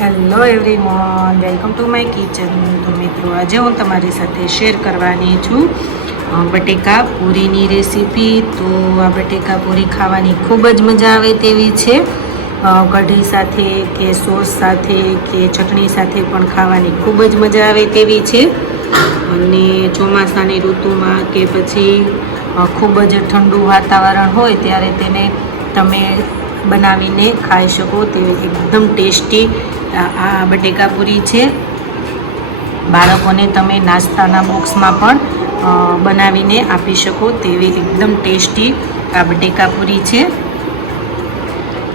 Hello everyone welcome to my kitchen તો મિત્રો, આજે હું તમારી સાથે શેર કરવાની છું બટેકા પૂરીની રેસીપી તો આ બટેકા પૂરી ખાવાની ખૂબ જ મજા આવે તેવી છે. કઢી સાથે કે સોસ સાથે કે ચટણી સાથે પણ ખાવાની ખૂબ જ મજા આવે તેવી છે. અને ચોમાસાની ઋતુમાં કે પછી ખૂબ જ ઠંડુ વાતાવરણ હોય ત્યારે તેને તમે બનાવીને ખાઈ શકો તેવી એકદમ ટેસ્ટી આ બટેકા પૂરી છે. બાળકોને તમે નાસ્તાના બોક્સમાં પણ બનાવીને આપી શકો તેવી એકદમ ટેસ્ટી આ બટેકા પૂરી છે.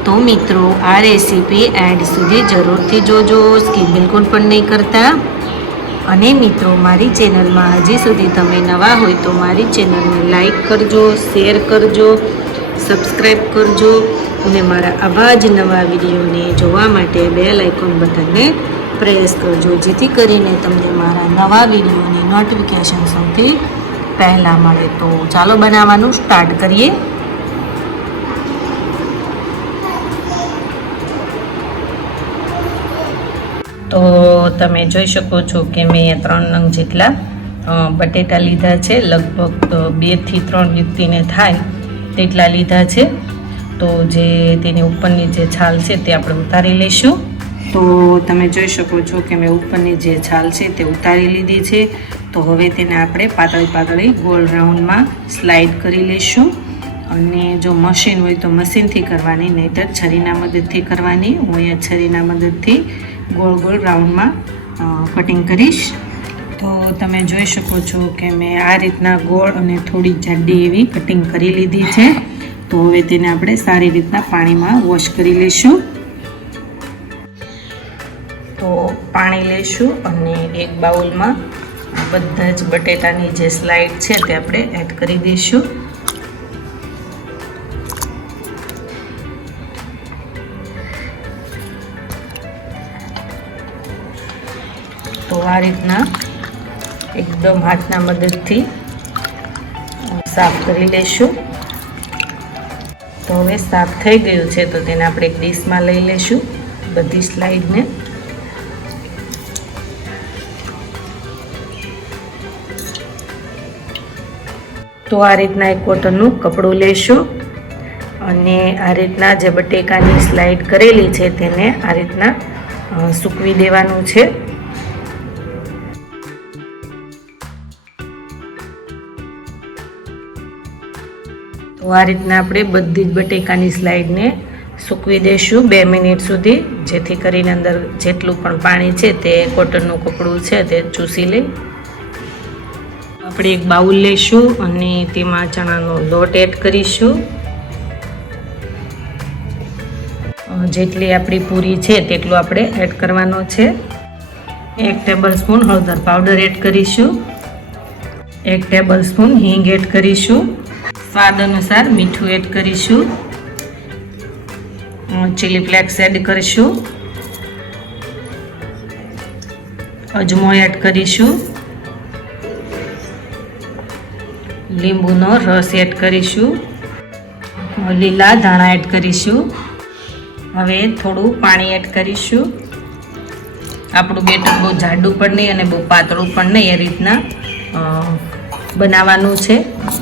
તો મિત્રો, આ રેસીપી એન્ડ સુધી જરૂરથી જોજો, સ્કીપ બિલકુલ પણ નહીં કરતા. અને મિત્રો, મારી ચેનલમાં હજી સુધી તમે નવા હોય તો મારી ચેનલને લાઈક કરજો, શેર કરજો સબસ્ક્રાઈબ કરજો અને મારા આવા જ નવા વિડીયોને જોવા માટે બેલ આઇકોન બટનને પ્રેસ કરજો, જેથી કરીને તમને મારા નવા વિડીયોની નોટિફિકેશન સૌથી પહેલાં મળે. તો ચાલો બનાવવાનું સ્ટાર્ટ કરીએ. તો તમે જોઈ શકો છો કે મેં ત્રણ નંગ જેટલા બટેટા લીધા છે. લગભગ બેથી ત્રણ વ્યક્તિને થાય. તેટલા લીધા છે. તો જે તેની ઉપરની જે છાલ છે તે આપણે ઉતારી લઈશું. તો તમે જોઈ શકો છો કે મેં ઉપરની જે છાલ છે તે ઉતારી લીધી છે. તો હવે તેને આપણે પાતળી પાતળી ગોળ રાઉન્ડમાં સ્લાઇડ કરી લઈશું. અને જો મશીન હોય તો મશીનથી કરવાની, નહીંતર છરીના મદદથી કરવાની. હું અહીંયા છરીના મદદથી ગોળ ગોળ રાઉન્ડમાં કટિંગ કરીશ. તો તમે જોઈ શકો છો કે મેં આ રીતના ગોળ અને થોડી જાડી એવી કટિંગ કરી લીધી છે. તો હવે તેને આપણે સારી રીતના પાણીમાં વોશ કરી લઈશું. તો પાણી લઈશું અને એક બાઉલમાં બધા જ બટેટાની જે સ્લાઇડ છે તે આપણે એડ કરી દઈશું. તો આ રીતના એકદમ હાથના મદદથી સાફ કરી લઈશું તો હવે સાફ થઈ ગયું છે, તો તેને આપણે એક ડીશમાં લઈ લઈશું બધી સ્લાઇડને. તો આ રીતના એક કોટનનું કપડું લઈશું અને આ રીતના જે બટેકાની સ્લાઇડ કરેલી છે, તેને આ રીતના સૂકવી દેવાનું છે. તો આ રીતના આપણે બધી જ બટેકાની સ્લાઇડને સૂકવી દઈશું બે મિનિટ સુધી, જેથી કરીને અંદર જેટલું પણ પાણી છે તે કોટનનું કપડું છે તે ચૂસી લે આપણે એક બાઉલ લઈશું અને તેમાં ચણાનો લોટ એડ કરીશું. જેટલી આપણી પૂરી છે તેટલું આપણે એડ કરવાનો છે. એક ટેબલ સ્પૂન હળદર પાવડર એડ કરીશું. એક ટેબલ સ્પૂન હિંગ એડ કરીશું. સ્વાદ અનુસાર મીઠું એડ કરીશું. ચીલી ફ્લેક્સ એડ કરીશું. અજમો એડ કરીશું. લીંબુનો રસ એડ કરીશું. લીલા ધાણા એડ કરીશું. હવે થોડું પાણી એડ કરીશું. આપણું બેટર બહુ જાડું પણ નહીં અને બહુ પાતળું પણ નહીં એ રીતના બનાવવાનું છે.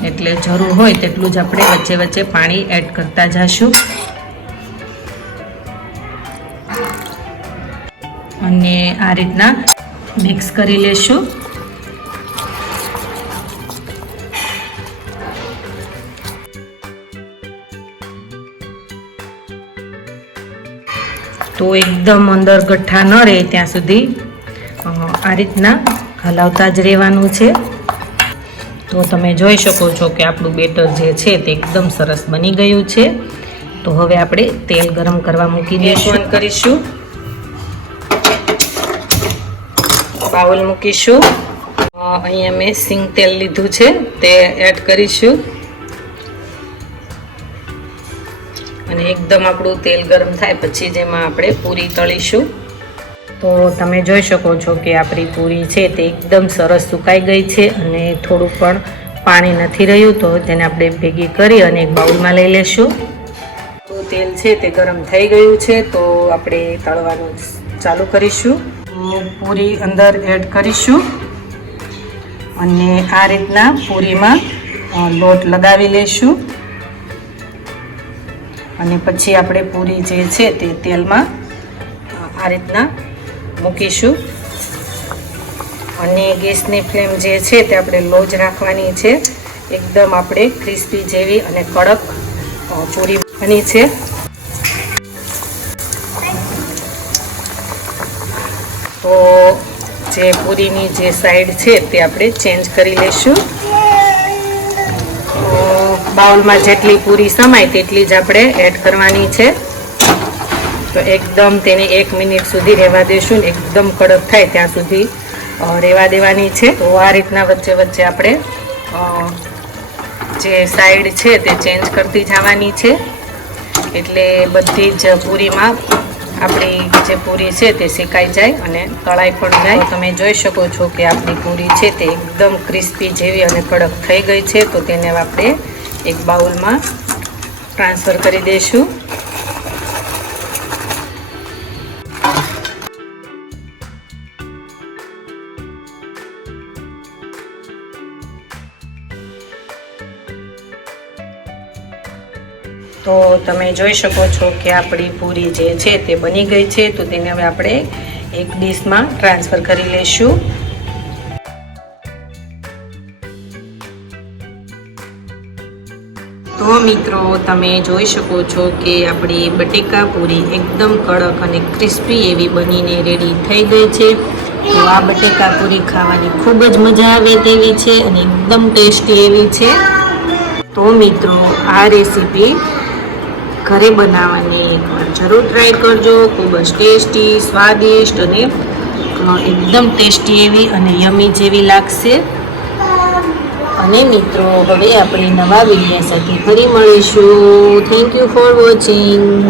એટલે જરૂર હોય તેટલું જ આપણે વચ્ચે વચ્ચે પાણી એડ કરતા જઈશું અને આ રીતના મિક્સ કરી લેશું. તો એકદમ અંદર ગઠ્ઠા ન રહે ત્યાં સુધી. આ રીતના હલાવતા જ રહેવાનું છે. તો તમે જોઈ શકો છો કે આપણું બેટર જે છે તે એકદમ સરસ બની ગયું છે. તો હવે આપણે તેલ ગરમ કરવા મૂકી દઈશું. કરીશું. બાઉલ મૂકીશું. અહીંયા મેં સિંગ તેલ લીધું છે તે એડ કરીશું. અને એકદમ આપણું તેલ ગરમ થાય પછી જેમાં આપણે પૂરી તળીશું. તો તમે જોઈ શકો છો કે આપણી પૂરી છે તે એકદમ સરસ સુકાઈ ગઈ છે અને થોડું પણ પાણી નથી રહ્યું તો તેને આપણે ભેગી કરી અને એક બાઉલમાં લઈ લેશું. તો તેલ છે તે ગરમ થઈ ગયું છે તો આપણે તળવાનું ચાલુ કરીશું. પૂરી અંદર એડ કરીશું. અને આ રીતના પૂરીમાં લોટ લગાવી લઈશું અને પછી આપણે પૂરી જે છે તે તેલમાં આ રીતના મૂકીશું. અને ગેસની ફ્લેમ જે છે તે આપણે લો જ રાખવાની છે. એકદમ આપણે ક્રિસ્પી જેવી અને કડક પૂરી બની છે. તો જે પૂરીની જે સાઈડ છે તે આપણે ચેન્જ કરી લઈશું. બાઉલમાં જેટલી પૂરી સમાય તેટલી જ આપણે એડ કરવાની છે. તો એકદમ તેને એક મિનિટ સુધી રહેવા દેશું ને એકદમ કડક થાય ત્યાં સુધી રહેવા દેવાની છે. તો આ રીતના વચ્ચે વચ્ચે આપણે જે સાઈડ છે તે ચેન્જ કરતી જવાની છે. એટલે બધી જ પૂરીમાં આપણી જે પૂરી છે તે શેકાઈ જાય અને તળાઈ પણ જાય. તમે જોઈ શકો છો કે આપણી પૂરી છે તે એકદમ ક્રિસ્પી જેવી અને કડક થઈ ગઈ છે. તો તેને આપણે એક બાઉલમાં ટ્રાન્સફર કરી દઈશું તો તમે જોઈ શકો છો કે આપણી પૂરી જે છે તે બની ગઈ છે. તો તેને હવે આપણે એક ડીશમાં ટ્રાન્સફર કરી લઈશું તો મિત્રો, તમે જોઈ શકો છો કે આપણી બટેકા પૂરી એકદમ કડક અને ક્રિસ્પી એવી બનીને રેડી થઈ ગઈ છે. તો આ બટેકા પૂરી ખાવાની ખૂબ જ મજા આવે તેવી છે અને એકદમ ટેસ્ટી એવી છે. તો મિત્રો, આ રેસીપી ઘરે બનાવવાની એકવાર જરૂર ટ્રાય કરજો. ખૂબ જ ટેસ્ટી સ્વાદિષ્ટ અને એકદમ ટેસ્ટી એવી અને યમી જેવી લાગશે. અને મિત્રો, હવે આપણે નવા વીડિયો સાથે ફરી મળીશું. Thank you for watching